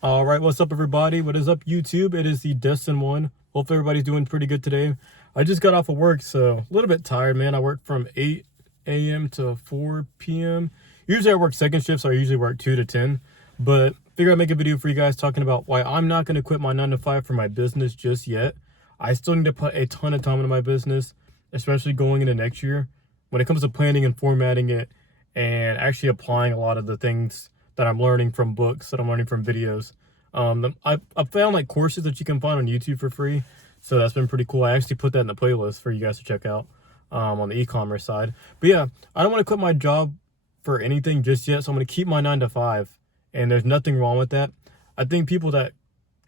All right, what's up, everybody? What is up, YouTube? It is the Destin One. Hope everybody's doing pretty good today. I just got off of work, so a little bit tired, man. I work from 8 a.m. to 4 p.m. Usually I work second shift, so I usually work 2 to 10. But figure I'd make a video for you guys talking about why I'm not going to quit my 9 to 5 for my business just yet. I still need to put a ton of time into my business, especially going into next year. When it comes to planning and formatting it and actually applying a lot of the things that I'm learning from books, that I'm learning from videos. I've found like courses that you can find on YouTube for free. So that's been pretty cool. I actually put that in the playlist for you guys to check out on the e-commerce side. But yeah, I don't want to quit my job for anything just yet. So I'm going to keep my 9 to 5. And there's nothing wrong with that. I think people that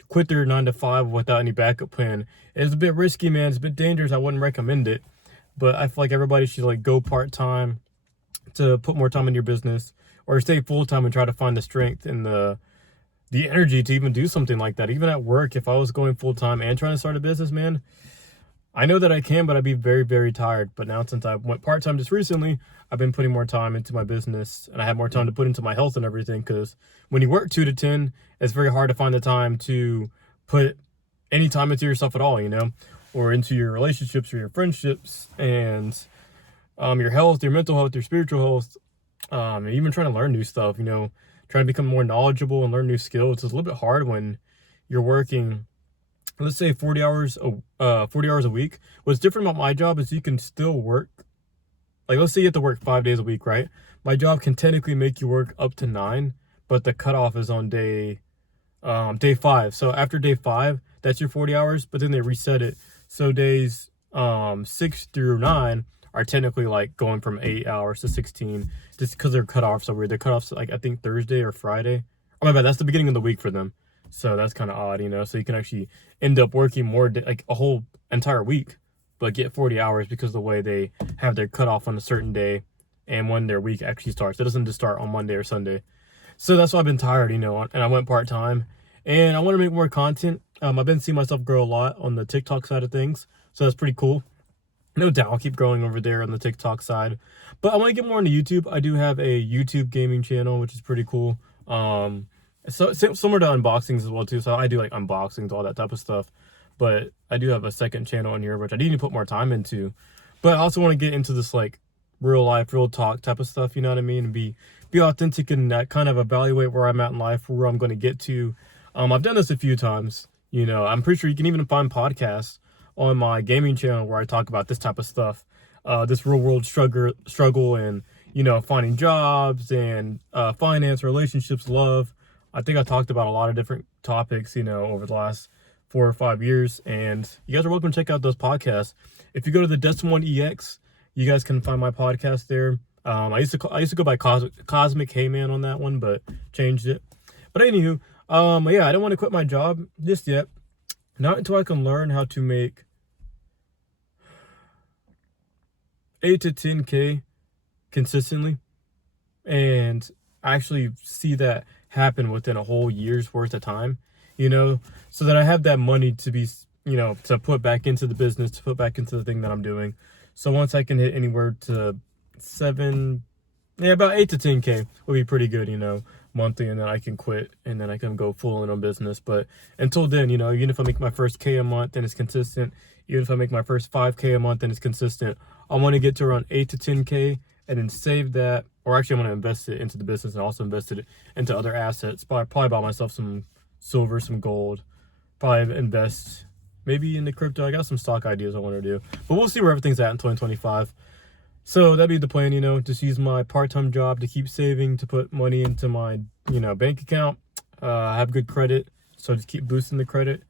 quit their 9 to 5 without any backup plan is a bit risky, man. It's a bit dangerous. I wouldn't recommend it. But I feel like everybody should like go part-time to put more time in your business, or stay full-time and try to find the strength and the energy to even do something like that. Even at work, if I was going full-time and trying to start a business, man, I know that I can, but I'd be very, very tired. But now since I went part-time just recently, I've been putting more time into my business, and I have more time to put into my health and everything, because when you work 2 to 10, it's very hard to find the time to put any time into yourself at all, or into your relationships or your friendships, and your health, your mental health, your spiritual health, and even trying to learn new stuff, trying to become more knowledgeable and learn new skills. It's a little bit hard when you're working, let's say 40 hours a week. What's different about my job is you can still work. Like, let's say you have to work 5 days a week, right? My job can technically make you work up to 9, but the cutoff is on day 5. So after day 5, that's your 40 hours, but then they reset it. So days 6 through 9 are technically like going from 8 hours to 16, just because their cutoffs are weird. Their cutoffs like I think Thursday or Friday. Oh my bad, that's the beginning of the week for them. So that's kind of odd, So you can actually end up working more like a whole entire week, but get 40 hours because of the way they have their cutoff on a certain day and when their week actually starts. It doesn't just start on Monday or Sunday. So that's why I've been tired, and I went part-time, and I want to make more content. I've been seeing myself grow a lot on the TikTok side of things, so that's pretty cool. No doubt I'll keep growing over there on the TikTok side, but I want to get more into YouTube. I do have a YouTube gaming channel, which is pretty cool. So similar to unboxings as well too. So I do like unboxings, all that type of stuff. But I do have a second channel on here, which I need to put more time into. But I also want to get into this like real life, real talk type of stuff. You know what I mean? And be authentic and kind of evaluate where I'm at in life, where I'm going to get to. I've done this a few times. I'm pretty sure you can even find podcasts on my gaming channel where I talk about this type of stuff, this real world struggle and, finding jobs and finance, relationships, love. I think I talked about a lot of different topics, over the last 4 or 5 years, and you guys are welcome to check out those podcasts. If you go to the Destin One EX, you guys can find my podcast there. I used to go by Cosmic Heyman on that one, but changed it. But anywho, yeah, I don't want to quit my job just yet. Not until I can learn how to make 8 to 10K consistently, and actually see that happen within a whole year's worth of time, so that I have that money to be, to put back into the business, to put back into the thing that I'm doing. So once I can hit anywhere to about 8 to 10K would be pretty good, monthly, and then I can quit and then I can go full in on business. But until then, even if I make my first K a month and it's consistent, even if I make my first 5K a month and it's consistent, I want to get to around 8 to 10K and then save that, or actually I want to invest it into the business and also invest it into other assets. Probably buy myself some silver, some gold, probably invest maybe into crypto. I got some stock ideas I want to do, but we'll see where everything's at in 2025. So that'd be the plan, just use my part-time job to keep saving, to put money into my, bank account, have good credit. So just keep boosting the credit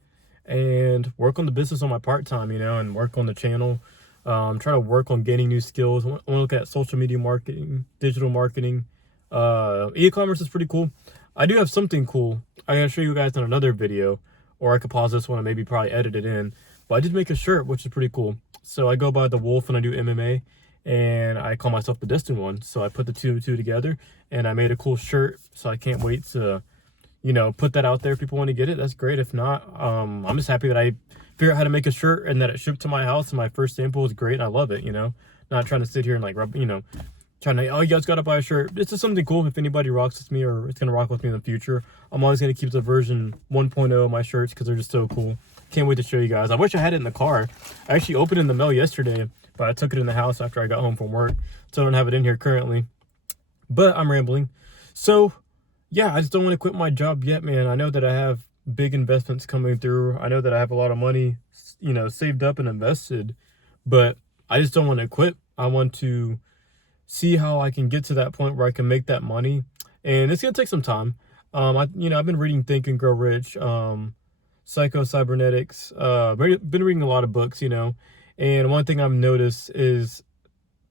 and work on the business on my part-time, and work on the channel. Try to work on gaining new skills. I want to look at social media marketing, digital marketing. E-commerce is pretty cool. I do have something cool I'm going to show you guys in another video, or I could pause this one and maybe probably edit it in. But I did make a shirt, which is pretty cool. So I go by The Wolf and I do MMA. And I call myself the Destin One. So I put the two together and I made a cool shirt. So I can't wait to, put that out there. If people want to get it, that's great. If not, I'm just happy that I figured out how to make a shirt and that it shipped to my house. And my first sample was great. And I love it, Not trying to sit here and like rub, trying to, oh, you guys gotta buy a shirt. This is something cool if anybody rocks with me or it's gonna rock with me in the future. I'm always gonna keep the version 1.0 of my shirts because they're just so cool. Can't wait to show you guys. I wish I had it in the car. I actually opened it in the mail yesterday, but I took it in the house after I got home from work, so I don't have it in here currently. But I'm rambling. So yeah, I just don't want to quit my job yet, man. I know that I have big investments coming through. I know that I have a lot of money, saved up and invested, but I just don't want to quit. I want to see how I can get to that point where I can make that money, and it's gonna take some time. I've been reading Think and Grow Rich, Psycho Cybernetics. Been reading a lot of books, and one thing I've noticed is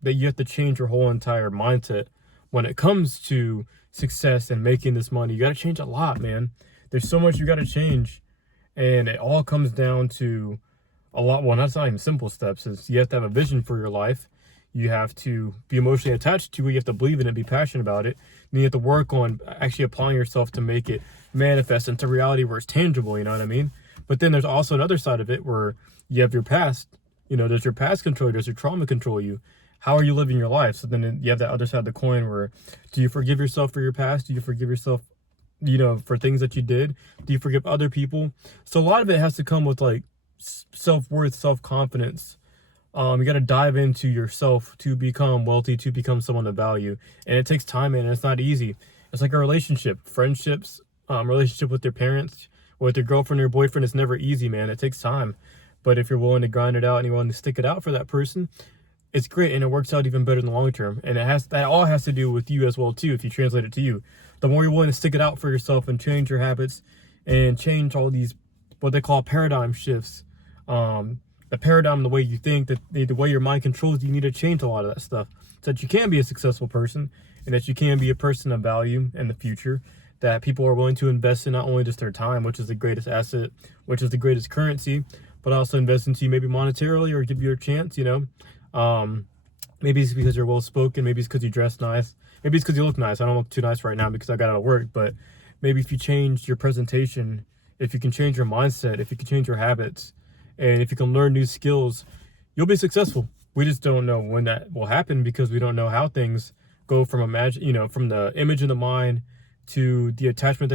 that you have to change your whole entire mindset when it comes to success and making this money. You got to change a lot, man. There's so much you got to change, and it all comes down to a lot. Well, that's not even simple steps. Is you have to have a vision for your life. You have to be emotionally attached to it. You have to believe in it, be passionate about it. Then you have to work on actually applying yourself to make it manifest into reality where it's tangible, you know what I mean? But then there's also another side of it where you have your past. Does your past control you? Does your trauma control you? How are you living your life? So then you have that other side of the coin where, do you forgive yourself for your past? Do you forgive yourself, for things that you did? Do you forgive other people? So a lot of it has to come with like self-worth, self-confidence. You got to dive into yourself to become wealthy, to become someone of value. And it takes time, and it's not easy. It's like a relationship, friendships, relationship with your parents, with your girlfriend or your boyfriend. It's never easy, man. It takes time. But if you're willing to grind it out and you're willing to stick it out for that person, it's great, and it works out even better in the long term. And that all has to do with you as well too. If you translate it to you, the more you're willing to stick it out for yourself and change your habits and change all these what they call paradigm shifts, the paradigm, the way you think, that the way your mind controls you, need to change a lot of that stuff so that you can be a successful person and that you can be a person of value in the future, that people are willing to invest in not only just their time, which is the greatest asset, which is the greatest currency, but also invest into you maybe monetarily or give you a chance, maybe it's because you're well spoken, maybe it's because you dress nice, maybe it's because you look nice. I don't look too nice right now because I got out of work, but maybe if you change your presentation, if you can change your mindset, if you can change your habits, and if you can learn new skills, you'll be successful. We just don't know when that will happen because we don't know how things go from from the image in the mind to the attachment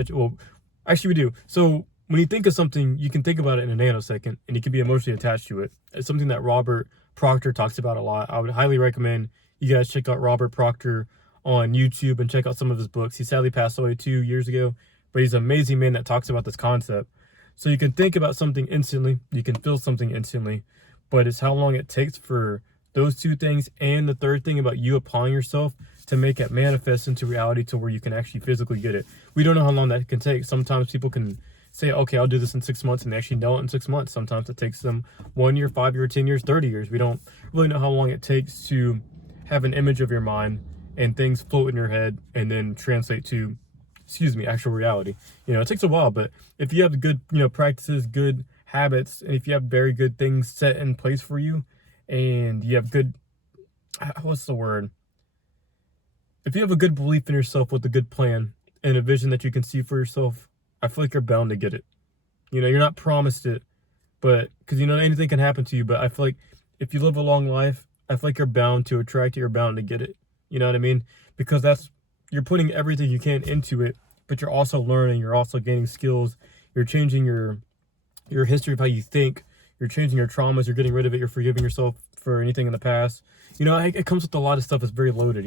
actually we do. So when you think of something, you can think about it in a nanosecond and you can be emotionally attached to it. It's something that Robert Proctor talks about a lot. I would highly recommend you guys check out Robert Proctor on YouTube and check out some of his books. He sadly passed away 2 years ago, but he's an amazing man that talks about this concept. So you can think about something instantly, you can feel something instantly, but it's how long it takes for those two things and the third thing about you applying yourself to make it manifest into reality to where you can actually physically get it. We don't know how long that can take. Sometimes people can say, okay, I'll do this in 6 months, and they actually know it in 6 months. Sometimes it takes them 1 year, 5 years, 10 years, 30 years. We don't really know how long it takes to have an image of your mind and things float in your head and then translate to actual reality. It takes a while, but if you have good, practices, good habits, and if you have very good things set in place for you, and you have good, what's the word? If you have a good belief in yourself with a good plan and a vision that you can see for yourself, I feel like you're bound to get it. You're not promised it, but because anything can happen to you, but I feel like if you live a long life, I feel like you're bound to attract it, you're bound to get it. You know what I mean? Because you're putting everything you can into it, but you're also learning, you're also gaining skills, you're changing your history of how you think, you're changing your traumas, you're getting rid of it, you're forgiving yourself for anything in the past. It comes with a lot of stuff that's very loaded,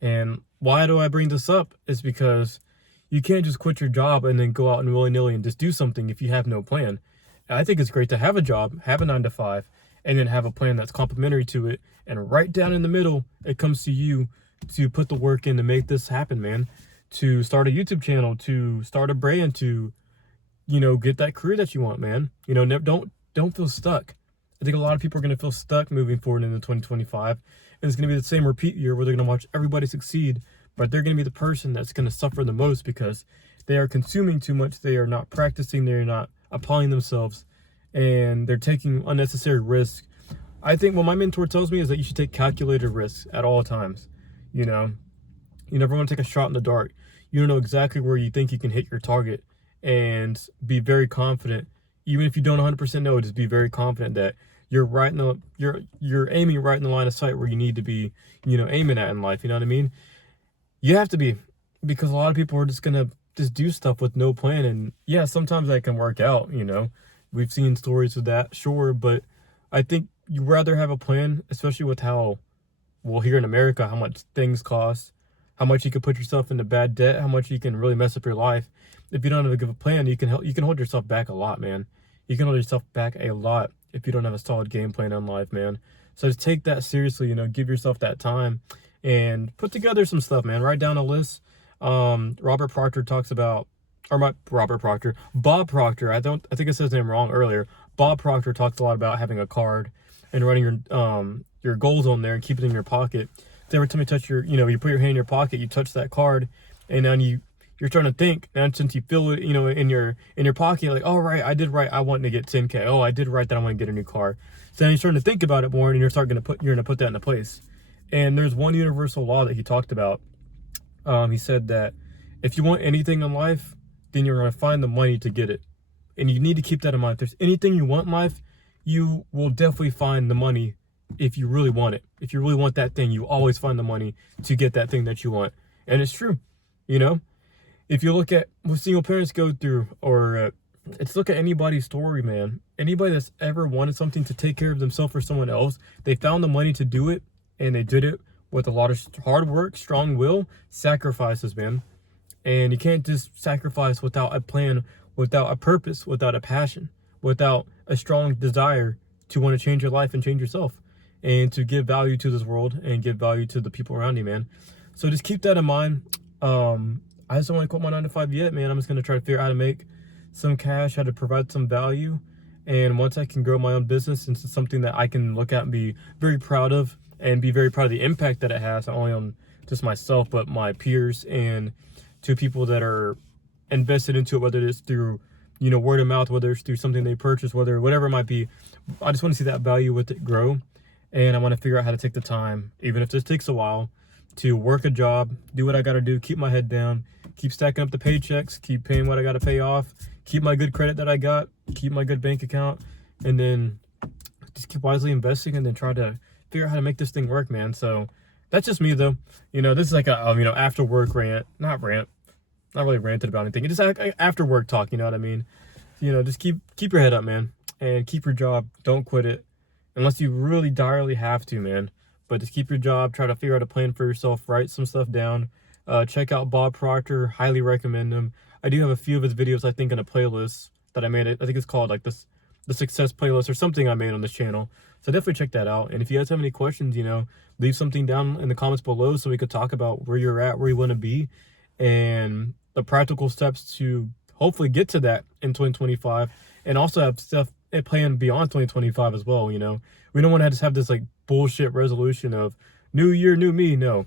And why do I bring this up is because you can't just quit your job and then go out and willy-nilly and just do something if you have no plan. I think it's great to have a job, have a 9 to 5, and then have a plan that's complementary to it. And right down in the middle, it comes to you to put the work in to make this happen, man. To start a YouTube channel, to start a brand, to, get that career that you want, man. Don't feel stuck. I think a lot of people are going to feel stuck moving forward into 2025. And it's going to be the same repeat year where they're going to watch everybody succeed, but they're going to be the person that's going to suffer the most because they are consuming too much. They are not practicing. They're not applying themselves, and they're taking unnecessary risks. I think what my mentor tells me is that you should take calculated risks at all times. You never want to take a shot in the dark. You don't know exactly where you think you can hit your target, and be very confident. Even if you don't 100% know, just be very confident that you're right in the you're aiming right in the line of sight where you need to be, you know, aiming at in life. You know what I mean? You have to be, because a lot of people are just gonna just do stuff with no plan. And yeah, sometimes that can work out, you know. We've seen stories of that, sure, but I think you rather have a plan, especially with how, well, here in America, how much things cost, how much you can put yourself into bad debt, how much you can really mess up your life. If you don't have a good plan, you can hold yourself back a lot, man. You can hold yourself back a lot if you don't have a solid game plan in life, man. So just take that seriously, you know, give yourself that time and put together some stuff, man. Write down a list. Robert Proctor talks about, or not Robert Proctor, Bob Proctor. I think I said his name wrong earlier. Bob Proctor talks a lot about having a card and writing your goals on there and keep it in your pocket. So every time you touch your, you know, you put your hand in your pocket, you touch that card, and then you're trying to think. And since you feel it, you know, in your pocket, like, oh right, I did right. I want to get 10K. Oh, I did right that I want to get a new car. So then you're starting to think about it more, and you're gonna put that into place. And there's one universal law that he talked about. He said that if you want anything in life, then you're gonna find the money to get it. And you need to keep that in mind. If there's anything you want in life, you will definitely find the money if you really want it. If you really want that thing, you always find the money to get that thing that you want. And it's true, you know? If you look at what single parents go through, or it's look at anybody's story, man. Anybody that's ever wanted something to take care of themselves or someone else, they found the money to do it, and they did it with a lot of hard work, strong will, sacrifices, man. And you can't just sacrifice without a plan, without a purpose, without a passion, without a strong desire to want to change your life and change yourself, and to give value to this world and give value to the people around you, man. So just keep that in mind. I just don't want to quit my 9 to 5 yet, man. I'm just going to try to figure out how to make some cash, how to provide some value. And once I can grow my own business into something that I can look at and be very proud of, and be very proud of the impact that it has, not only on just myself, but my peers and to people that are invested into it, whether it's through, you know, word of mouth, whether it's through something they purchase, whatever it might be. I just want to see that value with it grow. And I want to figure out how to take the time, even if this takes a while, to work a job, do what I got to do, keep my head down, keep stacking up the paychecks, keep paying what I got to pay off, keep my good credit that I got, keep my good bank account, and then just keep wisely investing, and then try to figure out how to make this thing work, man. So that's just me, though. You know, this is like a, you know, after work rant, not really ranted about anything. It's just like after work talk, you know what I mean? You know, just keep your head up, man, and keep your job. Don't quit it unless you really direly have to, man. But just keep your job, try to figure out a plan for yourself, write some stuff down. Check out Bob Proctor, highly recommend him. I do have a few of his videos, I think, in a playlist that I made. I think it's called like the success playlist or something I made on this channel. So definitely check that out. And if you guys have any questions, you know, leave something down in the comments below so we could talk about where you're at, where you want to be, and the practical steps to hopefully get to that in 2025, and also have stuff planned beyond 2025 as well. You know, we don't want to just have this like bullshit resolution of new year, new me. No,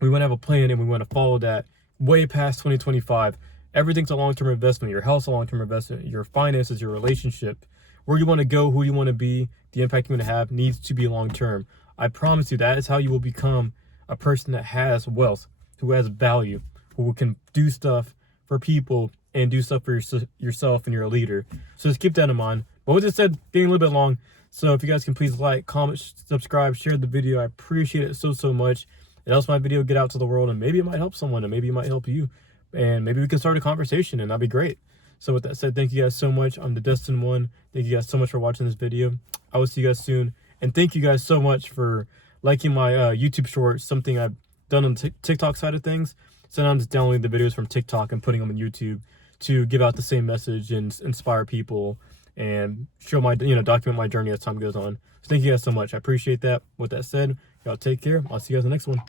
we want to have a plan, and we want to follow that way past 2025. Everything's a long-term investment. Your health's a long-term investment. Your finances, your relationship, where you want to go, who you want to be, the impact you want to have needs to be long-term. I promise you that is how you will become a person that has wealth, who has value, who can do stuff for people and do stuff for yourself, and you're a leader. So just keep that in mind. But with this said, getting a little bit long. So if you guys can please like, comment, subscribe, share the video. I appreciate it so much. It helps my video get out to the world, and maybe it might help someone, and maybe it might help you. And maybe we can start a conversation, and that'd be great. So with that said, thank you guys so much. I'm the Destin One. Thank you guys so much for watching this video. I will see you guys soon. And thank you guys so much for liking my YouTube shorts, something I've done on the TikTok side of things. So now I'm just downloading the videos from TikTok and putting them on YouTube to give out the same message and inspire people and show my, you know, document my journey as time goes on. So thank you guys so much. I appreciate that. With that said, y'all take care. I'll see you guys in the next one.